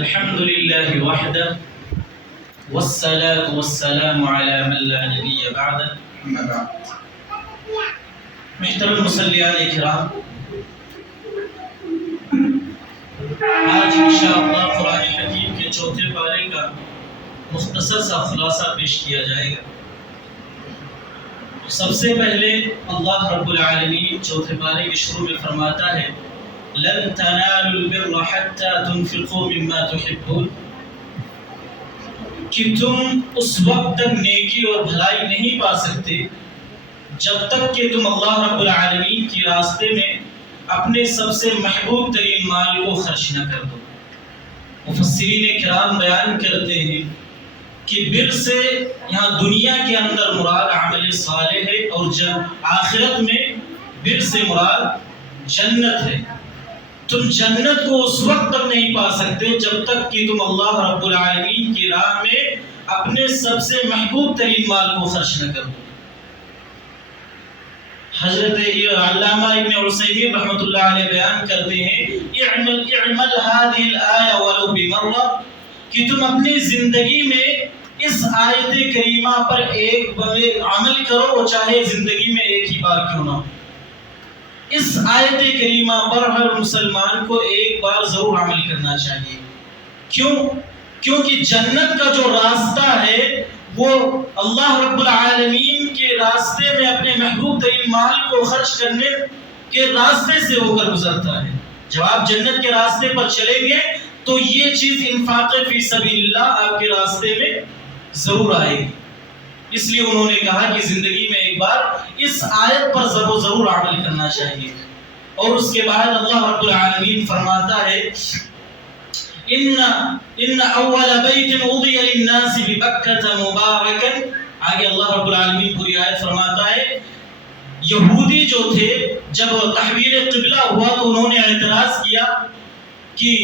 الحمد لله وحده والصلاة والسلام على من لا نبي بعده أما بعد. محترم مصلیان کرام، آج انشاءاللہ قرآن حکیم کے چوتھے پارے کا مختصر سا خلاصہ پیش کیا جائے گا۔ سب سے پہلے اللہ رب العالمین چوتھے پارے کے شروع میں فرماتا ہے لن تنالوا البر حتى تنفقوا مما تحبون، کہ تم اس وقت تک نیکی اور بھلائی نہیں پا سکتے جب تک کہ تم اللہ رب العالمین کی راستے میں اپنے سب سے محبوب ترین مال کو خرچ نہ کر دو۔ مفسرین کرام بیان کرتے ہیں کہ بر سے یہاں دنیا کے اندر مراد عمل صالح ہے، اور آخرت میں بر سے مراد جنت ہے۔ تم جنت کو اس وقت تک نہیں پا سکتے جب تک کہ تم اللہ رب العالمین کی راہ میں اپنے سب سے محبوب ترین مال کو خرچ نہ کرو۔ حضرت علامہ ابن عثیمین رحمۃ اللہ علیہ بیان کرتے ہیں اعمل هذه الآية ولو بمرة، کہ تم اپنی زندگی میں اس آیت کریمہ پر ایک بار عمل کرو، وہ چاہے زندگی میں ایک ہی بار کیوں نہ ہو۔ اس آیت کریمہ پر ہر مسلمان کو ایک بار ضرور عمل کرنا چاہیے۔ کیوں؟ کیونکہ جنت کا جو راستہ ہے وہ اللہ رب العالمین کے راستے میں اپنے محبوب ترین مال کو خرچ کرنے کے راستے سے ہو کر گزرتا ہے۔ جب آپ جنت کے راستے پر چلیں گے تو یہ چیز انفاق فی سبیل اللہ آپ کے راستے میں ضرور آئے گی۔ اس لیے انہوں نے کہا کہ زندگی میں ایک بار اس آیت پر ضرور عمل کرنا چاہیے۔ اور اس کے بعد اللہ رب العالمین فرماتا ہے ان اول بیت وضع للناس ببکۃ مبارکا، آگے اللہ رب العالمین پوری آیت فرماتا ہے یہودی جو تھے جب تحویل قبلہ ہوا تو انہوں نے اعتراض کیا کہ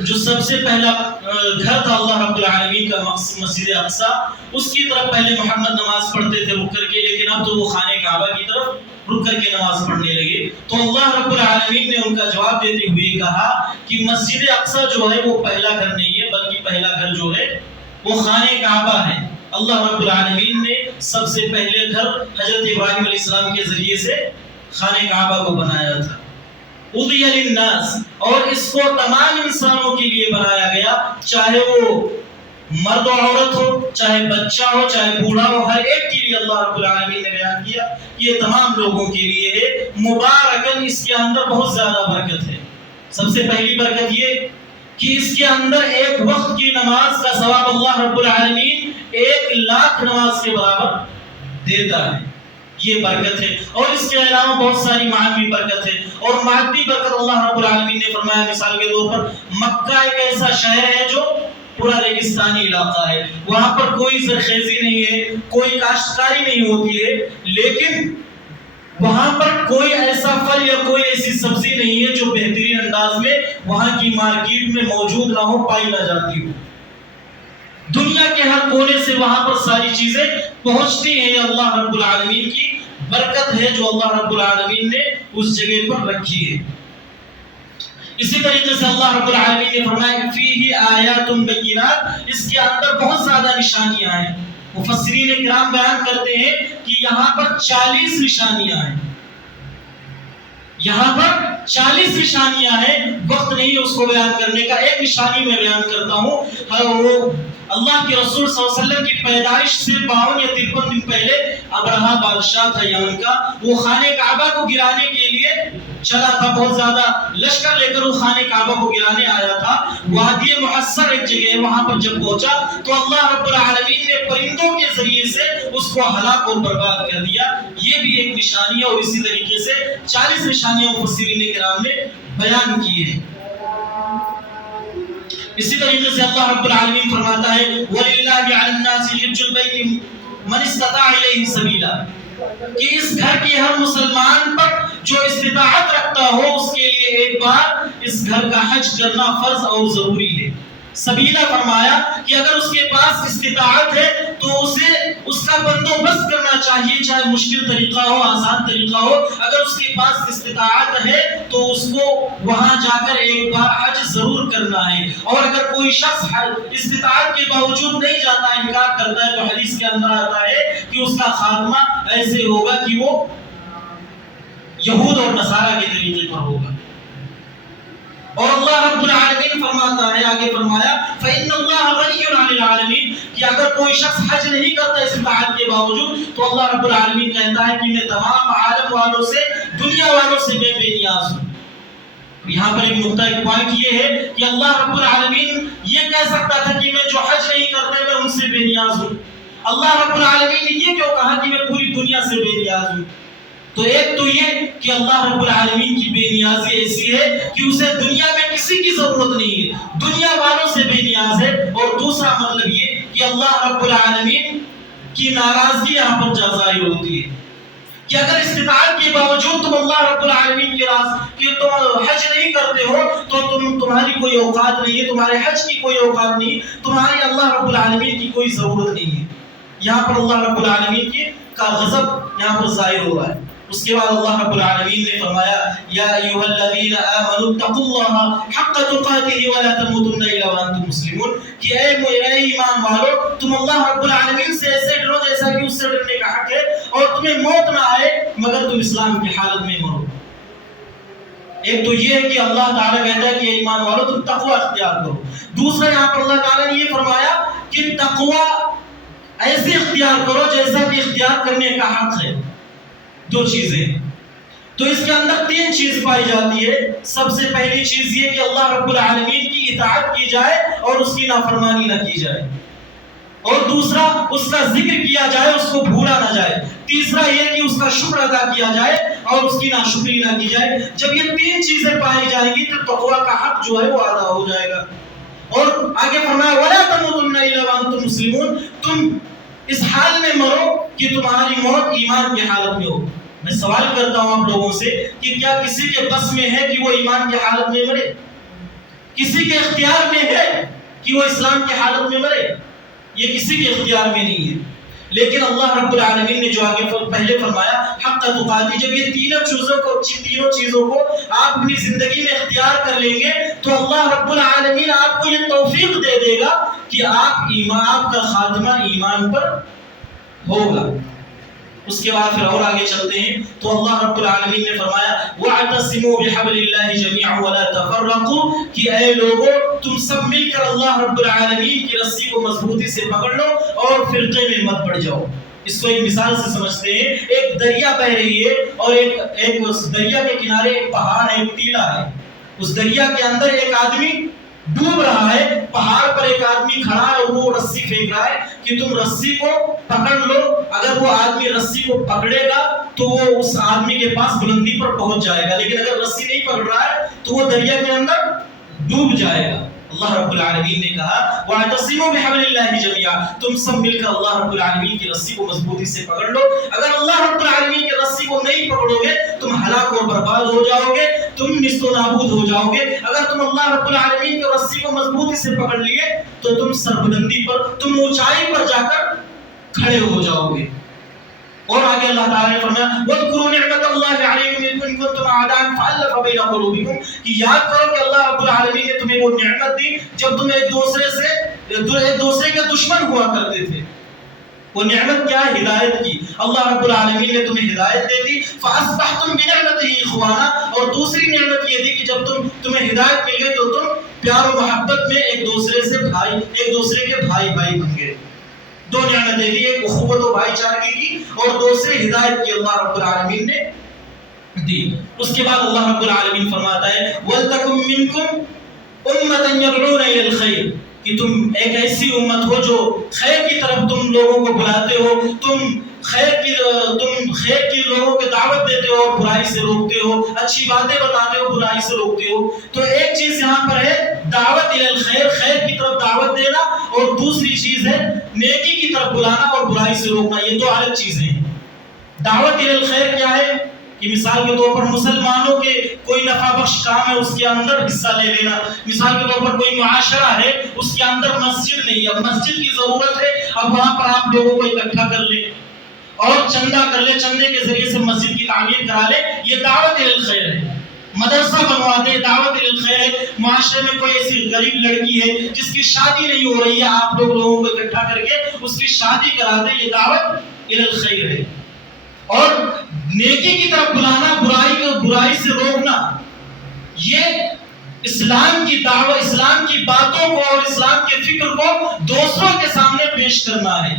جو سب سے پہلا گھر تھا اللہ رب العالمین کا مسجد اقصی، اس کی طرف پہلے محمد نماز پڑھتے تھے رک کر کے، لیکن اب تو وہ خانہ کعبہ کی طرف رک کر کے نماز پڑھنے لگے۔ تو اللہ رب العالمین نے ان کا جواب دیتے ہوئے کہا کہ مسجد اقصی جو ہے وہ پہلا گھر نہیں ہے، بلکہ پہلا گھر جو ہے وہ خانہ کعبہ ہے۔ اللہ رب العالمین نے سب سے پہلے گھر حضرت ابراہیم علیہ السلام کے ذریعے سے خانہ کعبہ کو بنایا تھا۔ وضع للناس، اور اس کو تمام انسانوں کے لیے بنایا گیا، چاہے وہ مرد و عورت ہو، چاہے بچہ ہو، چاہے بوڑھا ہو، ہر ایک کے لیے اللہ رب العالمین نے بیان کیا یہ تمام لوگوں کے لیے ہے۔ مبارکن، اس کے اندر بہت زیادہ برکت ہے۔ سب سے پہلی برکت یہ کہ اس کے اندر ایک وقت کی نماز کا ثواب اللہ رب العالمین 1,00,000 نماز کے برابر دیتا ہے، یہ برکت ہے۔ اور اس کے علاوہ بہت ساری معنوی برکت ہے اور مادی برکت۔ اللہ رب العالمین نے فرمایا مثال کے طور پر مکہ ایک ایسا شہر ہے جو پورا ریگستانی علاقہ ہے، وہاں پر کوئی زرخیزی نہیں ہے، کوئی کاشتکاری نہیں ہوتی ہے، لیکن وہاں پر کوئی ایسا پھل یا کوئی ایسی سبزی نہیں ہے جو بہترین انداز میں وہاں کی مارکیٹ میں موجود نہ ہو، پائی نہ جاتی ہو۔ دنیا کے ہر کونے سے وہاں پر ساری چیزیں پہنچتی ہیں، اللہ رب العالمین کی برکت ہے جو اللہ رب العالمین نے اس جگہ پر رکھی ہے۔ اسی طریقے سے اللہ رب العالمین نے فرمایا فیہ آیات بینات، اس کے اندر بہت زیادہ نشانیاں ہیں۔ مفسرین کرام بیان کرتے ہیں کہ یہاں پر 40 نشانیاں ہیں، یہاں پر 40 نشانیاں ہیں، وقت نہیں ہے اس کو بیان کرنے کا۔ ایک نشانی میں بیان کرتا ہوں، وہ اللہ کے رسول صلی اللہ علیہ وسلم کی پیدائش سے 52 یا 53 دن پہلے ابرہہ بادشاہ تھا یمن کا، وہ خانہ کعبہ کو گرانے کے لیے چلا تھا، بہت زیادہ لشکر لے کر وہ خانہ کعبہ کو گرانے آیا تھا۔ وادی محصر ایک جگہ ہے، وہاں پر جب پہنچا تو اللہ رب العالمین نے پرندوں کے ذریعے سے اس کو ہلاک اور برباد کر دیا۔ یہ بھی ایک نشانی ہے، اور اسی طریقے سے 40 نشانیاں مفسرین کرام نے بیان کی ہیں۔ اسی طریقے سے اللہ رب العالمین فرماتا ہے وَلِلَّهِ عَلَى النَّاسِ حِجُّ الْبَيْتِ مَنِ اسْتَطَاعَ إِلَيْهِ سَبِيلًا، کہ اس گھر کی ہر مسلمان پر جو استطاعت رکھتا ہو اس کے لیے ایک بار اس گھر کا حج کرنا فرض اور ضروری ہے۔ سبیلہ فرمایا کہ اگر اس کے پاس استطاعت ہے تو اسے اس کا بندوبست کرنا چاہیے، چاہے مشکل طریقہ ہو آسان طریقہ ہو، اگر اس کے پاس استطاعت ہے تو اس کو وہاں جا کر ایک بار حج ضرور کرنا ہے۔ اور اگر کوئی شخص استطاعت کے باوجود نہیں جاتا، انکار کرتا ہے، تو حدیث کے اندر آتا ہے کہ اس کا خاتمہ ایسے ہوگا کہ وہ یہود اور نصارہ کے طریقے پر ہوگا۔ اور اللہ رب العالمین فرماتا ہے، آگے فرمایا فَإِنَّ اللَّهَ غَنِيٌّ عَنِ الْعَالَمِينَ، کہ اگر کوئی شخص حج نہیں کرتا استطاعت کے باوجود تو اللہ رب العالمین کہتا ہے کہ میں تمام عالم والوں سے، دنیا والوں سے میں بے نیاز ہوں۔ یہاں پر ایک نقطہ، ایک پوائنٹ یہ ہے کہ اللہ رب العالمین یہ کہہ سکتا تھا کہ میں جو حج نہیں کرتے میں ان سے بے نیاز ہوں۔ اللہ رب العالمین نے یہ کیوں کہا کہ میں پوری دنیا سے بے نیاز ہوں؟ تو ایک تو یہ کہ اللہ رب العالمین کی بے نیازی ایسی ہے کہ اسے دنیا میں کسی کی ضرورت نہیں ہے، دنیا والوں سے بے نیاز ہے۔ اور دوسرا مطلب یہ کہ اللہ رب العالمین کی ناراضگی یہاں پر ظاہر ہوتی ہے کہ اگر استطاعت کے باوجود تم اللہ رب العالمین کے کہ تم حج نہیں کرتے ہو تو تمہاری کوئی اوقات نہیں ہے، تمہارے حج کی کوئی اوقات نہیں، تمہاری اللہ رب العالمین کی کوئی ضرورت نہیں ہے۔ یہاں پر اللہ رب العالمین کا غضب یہاں پر ظاہر ہو رہا ہے۔ اس کے بعد اللہ رب العالمین نے فرمایا یا ایھا الذین آمنوا اتقوا اللہ حق تقاتہ ولا تموتن الا وانتم مسلمون، کہ اے ایمان والو تم اللہ رب العالمین سے ایسے ڈرو جیسا کہ اس سے ڈرنے کا حق ہے، اور تمہیں موت نہ آئے مگر تم اسلام کی حالت میں مرو۔ ایک تو یہ ہے کہ اللہ تعالیٰ کہتا ہے کہ ایمان والو تم تقوی اختیار کرو۔ دوسرا یہاں پر اللہ تعالیٰ نے یہ فرمایا کہ تقوی ایسے اختیار کرو جیسا کہ اختیار کرنے کا حق ہے۔ دو چیزیں، تو اس کے اندر تین چیز پائی جاتی ہے۔ سب سے پہلی چیز یہ کہ اللہ رب العالمین کی اطاعت کی جائے اور اس کی نافرمانی نہ کی جائے، اور دوسرا اس کا ذکر کیا جائے، اس کو بھولا نہ جائے، تیسرا یہ کہ اس کا شکر ادا کیا جائے اور اس کی ناشکری نہ کی جائے۔ جب یہ تین چیزیں پائی جائیں گی تو تقوی کا حق جو ہے وہ ادا ہو جائے گا۔ اور آگے فرمایا وَلَا تَمُوتُنَّ إِلَّا وَأَنْتُمْ مُسْلِمُونَ، تم اس حال میں مرو کہ تمہاری موت ایمان کی حالت میں ہو۔ میں سوال کرتا ہوں آپ لوگوں سے کہ کیا کسی کے بس میں ہے کہ وہ ایمان کی حالت میں مرے؟ کسی کے اختیار میں ہے کہ وہ اسلام کی حالت میں مرے؟ یہ کسی کے اختیار میں نہیں ہے۔ لیکن اللہ رب العالمین نے جو آگے پہلے فرمایا حق تقاتی، جب یہ تینوں چیزوں کو آپ اپنی زندگی میں اختیار کر لیں گے تو اللہ رب العالمین آپ کو یہ توفیق دے دے گا کہ آپ کا خاتمہ ایمان پر ہوگا۔ اس کے بعد پھر اور آگے چلتے ہیں تو اللہ رب العالمین نے فرمایا وَاعْتَصِمُوا بِحَبْلِ اللَّهِ جَمِيعًا وَلَا تَفَرَّقُوا، کہ اے لوگو تم سب مل کر اللہ رب العالمین کی رسی کو مضبوطی سے پکڑ لو اور فرقے میں مت پڑ جاؤ۔ اس کو ایک مثال سے سمجھتے ہیں۔ ایک دریا بہ رہی ہے اور ایک اس دریا کے کنارے ایک پہاڑ ہے، ایک ٹیلا ہے۔ اس دریا کے اندر ایک آدمی ڈوب رہا ہے، پہاڑ پر ایک آدمی کھڑا ہے اور وہ رسی پھینک رہا ہے کہ تم رسی کو پکڑ لو۔ اگر وہ آدمی رسی کو پکڑے گا تو وہ اس آدمی کے پاس بلندی پر پہنچ جائے گا، لیکن اگر رسی نہیں پکڑ رہا ہے تو وہ دریا کے اندر ڈوب جائے گا۔ اللہ رب العالمین نے کہا وَاعْتَصِمُوا بِحَبْلِ اللَّهِ جَمِيعًا، تم سب مل کر اللہ رب العالمین کی رسی کو مضبوطی سے پکڑ لو۔ اگر اللہ رب العالمین کی رسی کو نہیں پکڑو گے تم ہلاک اور برباد ہو جاؤ گے، تم نیست و نابود ہو جاؤ گے۔ اگر تم اللہ رب العالمین کی رسی کو مضبوطی سے پکڑ لیے تو تم سربلندی پر، تم اونچائی پر جا کر کھڑے ہو جاؤ گے۔ اور آگے اللہ تعالیٰ نے فرمایا وَاذْكُرُوا نِعْمَتَ اللَّهِ عَلَيْكُمْ إِذْ كُنتُمْ أَعْدَاءً فَأَلَّفَ بَيْنَ قُلُوبِكُمْ، کہ یاد کرو کہ اللہ رب العالمین نے تمہیں وہ نعمت دی جب تم ایک دوسرے کے دشمن ہوا کرتے تھے۔ وہ نعمت کیا ہے؟ ہدایت کی۔ اللہ رب العالمین نے تمہیں ہدایت دے دی فَأَصْبَحْتُمْ بِنِعْمَتِهِ إِخْوَانًا، اور دوسری نعمت یہ دی کہ جب تمہیں ہدایت مل گئی تو تم پیار و محبت میں ایک دوسرے کے بھائی بن گئے۔ دو نعمتیں دی، ایک اخوت و بھائی چارگی کی اور دوسری ہدایت کی اللہ رب العالمین نے دی۔ اس کے بعد اللہ رب العالمین فرماتا ہے وَلْتَكُمْ مِنْكُمْ أُمَّةً يَدْعُونَ إِلَى الْخَيْرِ، کہ تم ایک ایسی امت ہو جو خیر کی طرف تم لوگوں کو بلاتے ہو، تم خیر کی لوگوں کی دعوت دیتے ہو اور برائی سے روکتے ہو، اچھی باتیں بتاتے ہو برائی سے روکتے ہو۔ تو ایک چیز یہاں پر ہے دعوت الی الخیر، خیر کی طرف دعوت دینا، اور دوسری چیز ہے نیکی کی طرف بلانا اور برائی سے روکنا۔ یہ دو الگ چیزیں ہیں۔ دعوت الی الخیر کیا ہے کہ مثال کے طور پر مسلمانوں کے کوئی نفع بخش کام ہے، اس کے اندر حصہ لے لینا. مثال کے طور پر کوئی معاشرہ ہے، اس کے اندر مسجد نہیں، اب مسجد کی ضرورت ہے، اب وہاں پر آپ لوگوں کو اکٹھا کر لیں اور چندہ کر لیں، چندے کے ذریعے سے مسجد کی تعمیر کرا لیں. یہ دعوت الخیر ہے. مدرسہ بنوا دے، دعوت الخیر ہے. معاشرے میں کوئی ایسی غریب لڑکی ہے جس کی شادی نہیں ہو رہی ہے، آپ لوگوں کو اکٹھا کر کے اس کی شادی کرا دیں، یہ دعوت الخیر ہے. اور نیکی کی طرف بلانا، برائی سے روکنا، یہ اسلام کی دعوت، اسلام کی باتوں کو اور اسلام کے فکر کو دوسروں کے سامنے پیش کرنا ہے.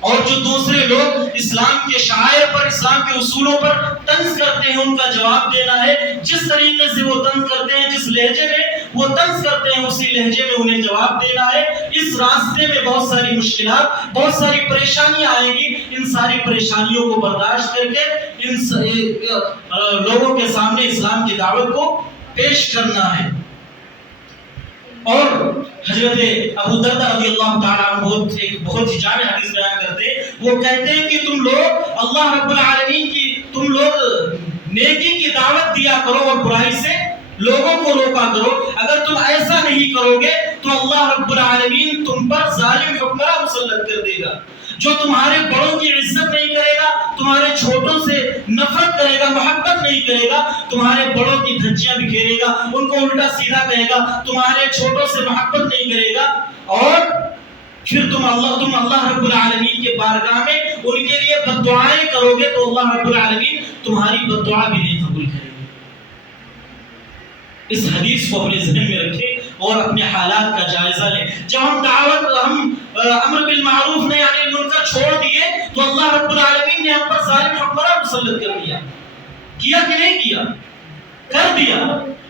اور جو دوسرے لوگ اسلام کے شعائر پر، اسلام کے اصولوں پر طنز کرتے ہیں، ان کا جواب دینا ہے. جس طریقے سے وہ طنز کرتے ہیں، جس لہجے میں وہ طنز کرتے ہیں، اسی لہجے میں انہیں جواب دینا ہے. اس راستے میں بہت ساری مشکلات، بہت ساری پریشانیاں آئیں گی. ان ساری پریشانیوں کو برداشت کر کے ان لوگوں کے سامنے اسلام کی دعوت کو پیش کرنا ہے. اور حضرت ابو درداء رضی اللہ تعالیٰ عنہ ایک بہت ہی جامع حدیث بیان کرتے ہیں. وہ کہتے ہیں کہ تم لوگ اللہ رب العالمین کی، تم لوگ نیکی کی دعوت دیا کرو اور برائی سے لوگوں کو روکا کرو. اگر تم ایسا نہیں کرو گے تو اللہ رب العالمین تم پر ظالم حکمراں مسلط کر دے گا، جو تمہارے بڑوں کی عزت نہیں کرے گا، تمہارے چھوٹوں سے نفرت کرے گا، محبت نہیں کرے گا، تمہارے بڑوں کی دھجیاں بکھیرے گا، ان کو الٹا سیدھا کہے گا، تمہارے چھوٹوں سے محبت نہیں کرے گا. اور پھر تم اللہ رب العالمین کے بارگاہ میں ان کے لیے بد دعائیں کرو گے تو اللہ رب العالمین تمہاری بد دعا بھی نہیں قبول کرے گا. اس حدیث کو اپنے ذہن میں رکھیں اور اپنے حالات کا جائزہ لیں. جب ہم امر بالمعروف نہی عن المنکر چھوڑ دیے تو اللہ رب العالمین نے ہم پر ظالم حکمراں مسلط کر دیا. کیا کہ نہیں کیا؟ کر دیا.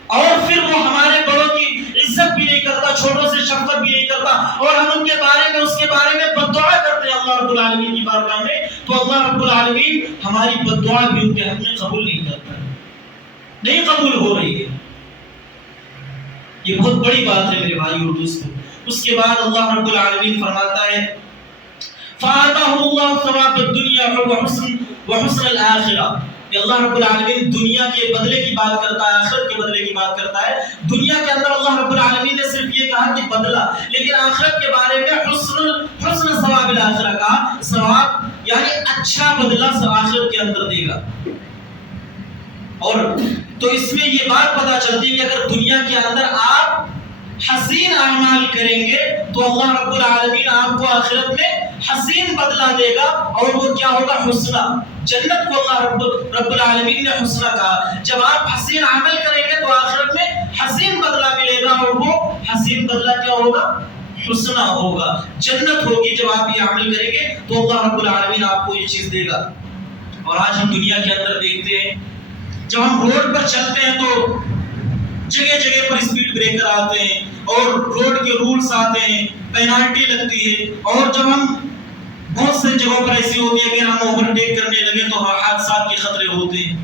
اور پھر وہ ہمارے بڑوں کی عزت بھی نہیں کرتا، چھوٹوں سے شفقت بھی نہیں کرتا، اور ہم ان کے بارے میں، اس کے بارے میں بد دعا کرتے ہیں اللہ رب العالمین کی بارگاہ میں، تو اللہ رب العالمین ہماری بد دعا بھی ان کے حق میں قبول نہیں کرتا، نہیں قبول ہو رہی ہے. یہ بہت بڑی بات ہے میرے بھائی اور دوستو. اس کے بعد اللہ رب العالمین فرماتا ہے فَآتَاهُ اللَّهُ ثَوَابَ الدُّنْيَا وَحُسْنَ الْآخِرَةِ. کہ اللہ رب العالمین دنیا کے بدلے کی بات کرتا ہے، آخرت کے بدلے کی بات کرتا ہے. دنیا کے اندر اللہ رب العالمین نے صرف یہ کہا کہ بدلہ، لیکن آخرت کے بارے میں حسن ثواب الآخرہ کا ثواب یعنی اچھا بدلہ آخرت کے اندر دے گا. اور تو اس میں یہ بات پتہ چلتی ہے کہ اگر دنیا کے اندر آپ حسین اعمال کریں گے تو اللہ رب العالمین آپ کو آخرت میں حسین بدلہ دے گا. اور وہ کیا ہوگا؟ حسنہ. جنت کو اللہ رب العالمین نے حسنہ کہا. جب آپ حسین عمل کریں گے تو آخرت میں حسین بدلہ ملے گا، اور وہ حسین بدلہ کیا ہوگا؟ حسنہ ہوگا، جنت ہوگی. جب آپ یہ عمل کریں گے تو اللہ رب العالمین آپ کو یہ چیز دے گا. اور آج ہم دنیا کے اندر دیکھتے ہیں، جب ہم روڈ پر چلتے ہیں تو جگہ جگہ پر اسپیڈ بریکر آتے ہیں اور روڈ کے رولز آتے ہیں، پینالٹی لگتی ہے. اور جب ہم بہت سے جگہوں پر ایسی ہوتی ہے کہ ہم اوورٹیک کرنے لگے تو حادثات کے خطرے ہوتے ہیں.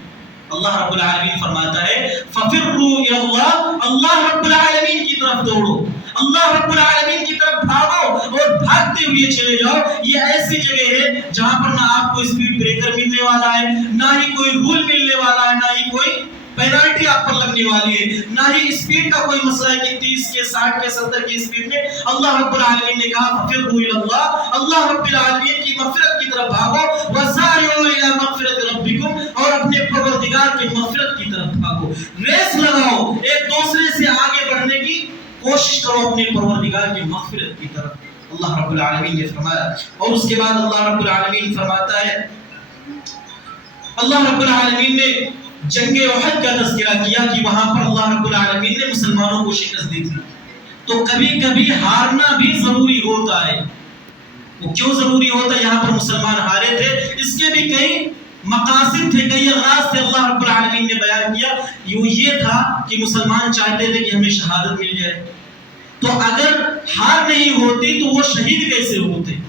اللہ رب العالمین فرماتا ہے فَفِرُّوا إِلَى اللَّهِ. اللہ رب العالمین کی طرف دوڑو، اللہ رب العالمین کی طرف بھاگو اور بھاگتے ہوئے چلے جاؤ. یہ ایسی جگہ ہے جہاں پر نہ آپ کو اسپیڈ بریکر ملنے والا ہے، نہ ہی کوئی رول ملنے والا ہے، نہ ہی کوئی پینالٹی آپ پر لگنے والی ہے، نہ ہی اسپیڈ کا کوئی مسئلہ ہے کہ 30 کے 60 کے 70 کی اسپیڈ میں. اللہ رب العالمین نے کہا فَفِرُّوا إِلَى اللَّهِ. اللہ رب العالمین کی مغفرت کی طرف بھاگو. وَسَارِعُوا إِلَى مَغْفِرَةِ رَبِّكُمْ. اور اپنے پروردگار کی مغفرت کی طرف بھاگو. ریس لگاؤ، ایک دوسرے سے آگے بڑھنے کی کوشش کرو اپنے پروردگار کی مغفرت کی طرف. اللہ رب العالمین نے فرمایا. اور اس کے بعد اللہ رب العالمین فرماتا ہے، اللہ رب العالمین نے جنگ احد کا تذکرہ کیا کہ وہاں پر اللہ رب العالمین نے مسلمانوں کو شکست دی تھی. تو کبھی کبھی ہارنا بھی ضروری ہوتا ہے. وہ کیوں ضروری ہوتا ہے؟ یہاں پر مسلمان ہارے تھے، اس کے بھی کئی مقاصد تھے، کئی اغراض تھے. اللہ رب العالمین نے بیان کیا یہ تھا کہ مسلمان چاہتے تھے کہ ہمیں شہادت مل جائے. تو اگر ہار نہیں ہوتی تو وہ شہید کیسے ہوتے؟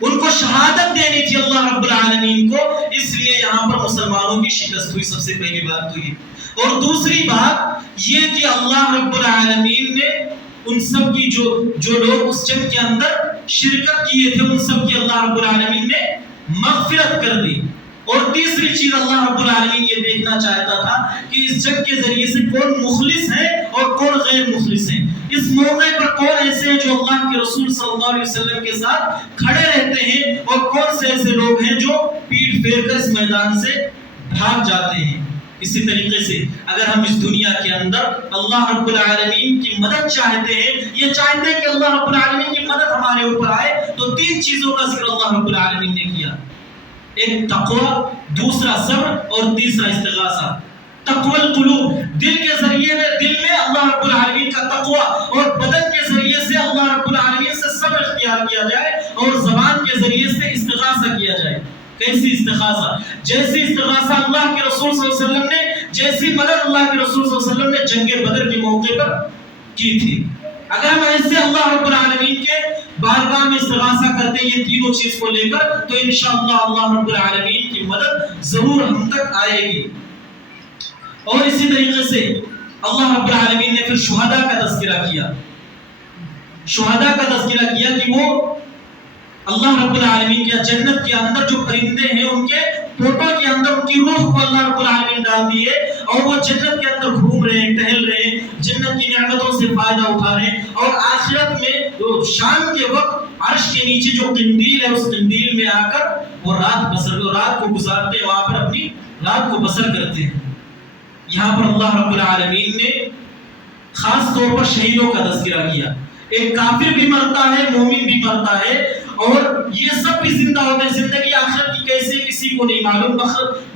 ان کو شہادت دینی تھی اللہ رب العالمین کو، اس لیے یہاں پر مسلمانوں کی شکست ہوئی. سب سے پہلی بات تو یہ. اور دوسری بات یہ کہ اللہ رب العالمین نے ان سب کی جو لوگ اس جنگ کے اندر شرکت کیے تھے ان سب کی اللہ رب العالمین نے مغفرت کر دی. اور تیسری چیز اللہ رب العالمین یہ دیکھنا چاہتا تھا کہ اس جنگ کے ذریعے سے کون مخلص ہے اور کون غیر مخلص ہے، اس موقع پر کون ایسے ہیں جو اللہ کے رسول صلی اللہ علیہ وسلم کے ساتھ کھڑے رہتے ہیں اور کون سے ایسے لوگ ہیں جو پیٹ پھیر کر اس میدان سے بھاگ جاتے ہیں۔ اسی طریقے سے اگر ہم اس دنیا کے اندر اللہ رب العالمین کی مدد چاہتے ہیں، یہ چاہتے ہیں کہ اللہ رب العالمین کی مدد ہمارے اوپر آئے، تو تین چیزوں کا ذکر اللہ رب العالمین نے کیا، ایک تقوی، دوسرا صبر اور تیسرا استغاثہ۔ تقوی القلوب، دل کے ذریعے میں دل میں اللہ رب العالمین کا تقوی اور بدن کے ذریعے سے اللہ رب العالمین سے صبر اختیار کیا جائے اور زبان کے ذریعے سے استغاثہ کیا جائے۔ کیسی استغاثہ؟ جیسی استغاثہ اللہ کے رسول صلی اللہ علیہ وسلم نے، جیسی مدد اللہ کے رسول صلی اللہ علیہ وسلم نے جنگ بدر کے موقع پر کی تھی۔ اگر ہم ایسے اللہ رب العالمین کے بارگاہ میں استغاثہ کرتے ہیں یہ تینوں چیز کو لے کر، تو انشاءاللہ اللہ رب العالمین کی مدد ضرور ہم تک آئے گی۔ اور اسی طریقے سے اللہ رب العالمین نے پھر شہداء کا تذکرہ کیا، شہداء کا تذکرہ کیا کہ وہ اللہ رب العالمین کے جنت کے اندر جو پرندے ہیں ان کے پوٹوں کے اندر ان کی روح کو اللہ رب العالمین ڈال دیے اور وہ جنت کے اندر گھوم رہے ہیں، ٹہل رہے ہیں، جنت کی نعمتوں سے فائدہ اٹھا رہے ہیں، اور آخرت میں شام کے وقت عرش کے نیچے جو قندیل ہے اس قندیل میں آ کر وہ رات کو گزارتے ہیں، وہاں پر اپنی رات کو بسر کرتے ہیں۔ یہاں پر اللہ رب العالمین نے خاص طور پر شہیدوں کا تذکرہ کیا۔ ایک کافر بھی مرتا ہے، مومن بھی مرتا ہے، اور یہ سب بھی زندہ ہوتے ہیں۔ زندگی آخرت کی کیسی ہے کسی کو نہیں معلوم،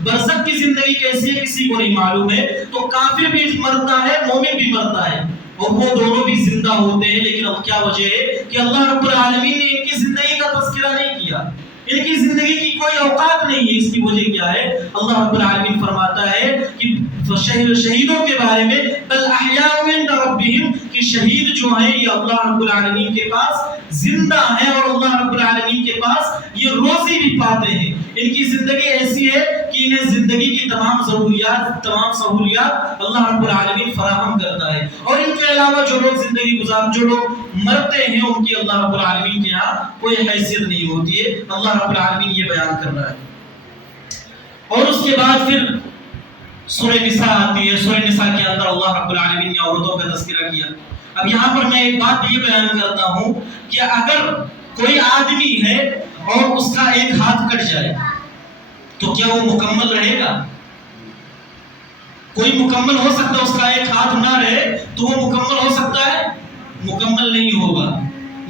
برزخ کی زندگی کیسی ہے کسی کو نہیں معلوم ہے۔ تو کافر بھی مرتا ہے، مومن بھی مرتا ہے، اور وہ دونوں بھی زندہ ہوتے ہیں، لیکن اب کیا وجہ ہے کہ اللہ رب العالمین نے ان کی زندگی کا تذکرہ نہیں کیا، ان کی زندگی کی کوئی اوقات نہیں ہے۔ اس کی وجہ کیا ہے؟ اللہ رب العالمین فرماتا ہے کہ شہیدوں کے بارے میں بل احیاء عند ربہم، کہ شہید جو ہیں یہ اللہ رب العالمین کے پاس زندہ ہیں اور اللہ رب العالمین کے پاس یہ روزی بھی پاتے ہیں۔ ان کی زندگی ایسی ہے کہ انہیں زندگی کی تمام ضروریات، تمام سہولیات اللہ رب العالمین فراہم کرتا ہے، اور ان کے علاوہ جو لوگ زندگی جو لوگ مرتے ہیں ان کی اللہ رب العالمین کے یہاں کوئی حیثیت نہیں ہوتی ہے۔ اللہ رب العالمین یہ بیان کر رہا ہے۔ اور اس کے بعد پھر سورہ نساء آتی ہے۔ سورہ نساء کے اندر اللہ رب العالمین نے عورتوں کا تذکرہ کیا۔ اب یہاں پر میں ایک بات یہ بیان کرتا ہوں کہ اگر کوئی آدمی ہے اور اس کا ایک ہاتھ کٹ جائے تو کیا وہ مکمل رہے گا؟ کوئی مکمل ہو سکتا ہے؟ اس کا ایک ہاتھ نہ رہے تو وہ مکمل ہو سکتا ہے؟ مکمل نہیں ہوگا،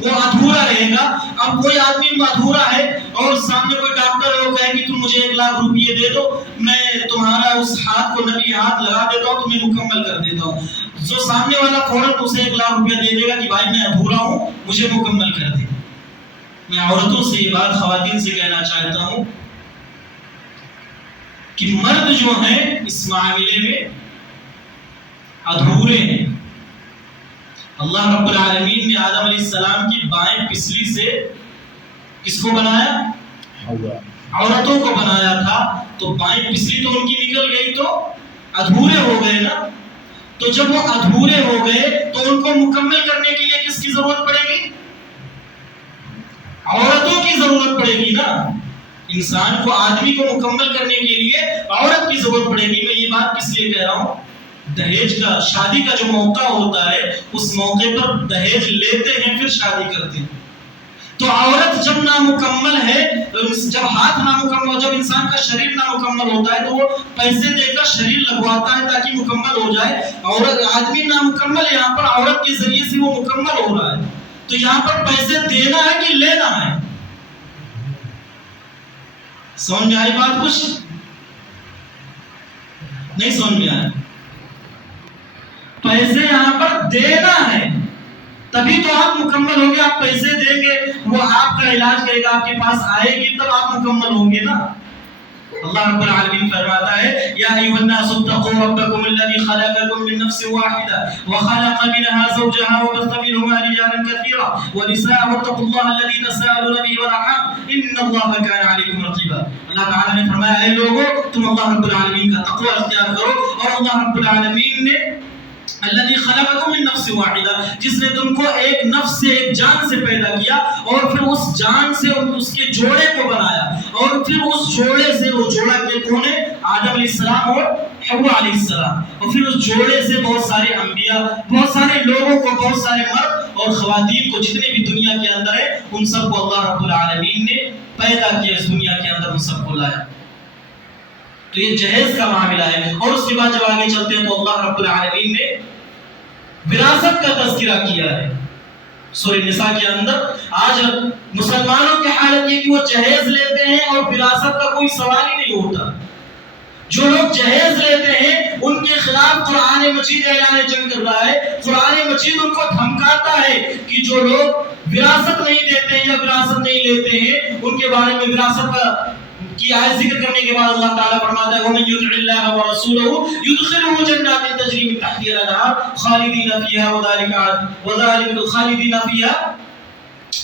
وہ ادھورا رہے گا۔ اب کوئی آدمی ادھورا ہے اور سامنے کوئی ڈاکٹر ہے، وہ کہے کہ تم مجھے 1 لاکھ روپیے دے دو، میں تمہارا اس ہاتھ کو نقلی ہاتھ لگا دیتا ہوں، تمہیں مکمل کر دیتا ہوں۔ جو سامنے والا فوراً اسے 1 لاکھ روپیہ دے دے گا کہ بھائی میں ادھورا ہوں، مجھے مکمل کر دے۔ میں عورتوں سے یہ بات، خواتین سے کہنا چاہتا ہوں کہ مرد جو ہیں اس معاملے میں ادھورے ہیں۔ اللہ رب العالمین نے آدم علیہ السلام کی بائیں پسلی سے کس کو بنایا؟ عورتوں کو بنایا تھا، تو بائیں پسلی تو ان کی نکل گئی تو ادھورے ہو گئے نا۔ تو جب وہ ادھورے ہو گئے تو ان کو مکمل کرنے کے لیے کس کی ضرورت پڑے گی؟ عورتوں کی ضرورت پڑے گی نا۔ انسان کو، آدمی کو مکمل کرنے کے لیے عورت کی ضرورت پڑے گی۔ میں یہ بات کس لیے کہہ رہا ہوں؟ دہیج کا، شادی کا جو موقع ہوتا ہے اس موقع پر دہیج لیتے ہیں پھر شادی کرتے ہیں۔ تو عورت جب نامکمل ہے، جب ہاتھ نامکمل، جب انسان کا شریر نامکمل ہوتا ہے تو وہ پیسے دے کر شریر لگواتا ہے تاکہ مکمل ہو جائے۔ عورت، آدمی نامکمل، یہاں پر عورت کے ذریعے سے وہ مکمل ہو رہا ہے۔ تو یہاں پر پیسے دینا ہے کہ لینا ہے؟ سمجھ میں آئی بات؟ کچھ نہیں سمجھ میں آیا؟ پیسے یہاں پر دینا ہے، تبھی تو آپ مکمل ہوں گے۔ آپ پیسے دیں گے، وہ آپ کا علاج کرے گا، آپ کے پاس آئے گی، تب آپ مکمل ہوں گے نا۔ اللہ رب العالمین فرماتا ہے یا ایھا الناس اتقوا ربکم الذی خلقکم من نفس واحدہ وخلق منها زوجها وبث منهما رجالا كثيرا ونساء واتقوا الله الذي تساءلون به والارحام ان الله كان عليكم رقيبا۔ اللہ تعالی نے فرمایا اے لوگو تم اللہ رب العالمین کا تقوی اختیار کرو، اور اللہ رب العالمین نے الذي خلقكم من نفس واحدہ، جس نے تم کو ایک نفس سے، ایک جان سے پیدا کیا، اور پھر اس جان سے اس کے جوڑے کو بنایا، اور پھر اس جوڑے سے، وہ جوڑا کے کون ہے؟ آدم علیہ السلام اور حوا علیہ السلام، اور پھر اس جوڑے سے بہت سارے انبیاء، بہت سارے لوگوں کو، بہت سارے مرد اور خواتین کو، جتنے بھی دنیا کے اندر ہے، ان سب کو اللہ رب العالمین نے پیدا کیا، اس دنیا کے اندر ان سب کو لایا۔ تو یہ جہیز کا معاملہ ہے۔ اور اس کے بعد جب آگے چلتے ہیں تو اللہ رب العالمین نے وراثت کا تذکرہ کیا ہے سورہ نساء کے اندر۔ آج مسلمانوں کی حالت یہ کہ وہ جہیز لیتے ہیں اور وراثت کا کوئی سوال ہی نہیں ہوتا۔ جو لوگ جہیز لیتے ہیں ان کے خلاف قرآن مجید اعلان جنگ کر رہا ہے۔ قرآن مجید ان کو دھمکاتا ہے کہ جو لوگ وراثت نہیں دیتے ہیں یا وراثت نہیں لیتے ہیں، ان کے بارے میں وراثت کی آیت ذکر کرنے کے بعد اللہ تعالیٰ فرماتا ہے وَمَن يُطِعِ اللَّهَ وَرَسُولَهُ يُدْخِلْهُ جَنَّاتٍ تَجْرِي مِن تَحْتِهَا الْأَنْهَارُ خَالِدِينَ فِيهَا وَذَلِكَ خَالِدِينَ فِيهَا۔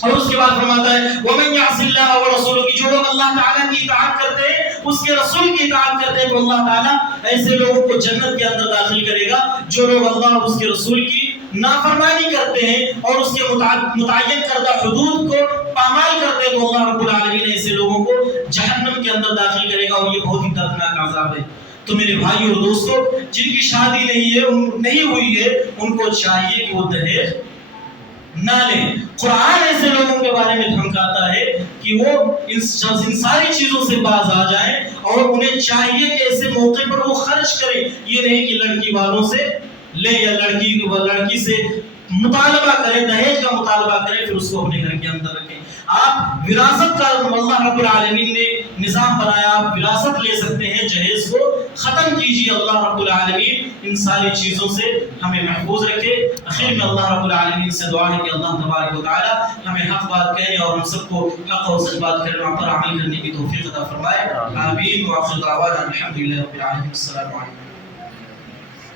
اور اس کے بعد فرماتا ہے وَمَن يَعْصِ اللَّهَ وَرَسُولَهُ، جو لوگ اللہ تعالیٰ کی اطاعت کرتے ہیں، اس کے رسول کی اطاعت کرتے ہیں، تو اللہ تعالیٰ ایسے لوگوں کو جنت کے اندر داخل کرے گا۔ جو لوگ اللہ اور اس کے رسول کی نافرمانی کرتے ہیں اور اس کے متعین کردہ حدود کو پامال کرتے ہیں، تو اللہ رب العالمین ایسے لوگوں کو جہنم کے اندر داخل کرے گا، اور یہ بہت ہی دردناک عذاب ہے۔ تو میرے بھائی اور دوستو، جن کی شادی نہیں ہوئی ہے، ان کو چاہیے کہ وہ دہیج نہ لیں۔ قرآن ایسے لوگوں کے بارے میں دھمکاتا ہے کہ وہ ان ساری چیزوں سے باز آ جائیں، اور انہیں چاہیے کہ ایسے موقع پر وہ خرچ کریں، یہ نہیں کہ لڑکی والوں سے لے یا لڑکی سے مطالبہ کریں، دہیج کا مطالبہ کریں، پھر اس کو اپنے گھر کے اندر رکھیں۔ آپ وراثت کا اللہ رب العالمین نے نظام بنایا، آپ وراثت لے سکتے ہیں، جہیز کو ختم کیجیے۔ اللہ رب العالمین ان ساری چیزوں سے ہمیں محفوظ رکھے۔ اخیر میں اللہ رب العالمین سے دعا ہے کہ اللہ تبارک و تعالی ہمیں حق بات کہنے اور ہم سب کو حق اور سچ بات کرنے پر عمل کرنے کی توفیق عطا فرمائے۔ آمین۔ وآخر دعوانا الحمدللہ رب العالمین۔ السلام علیکم۔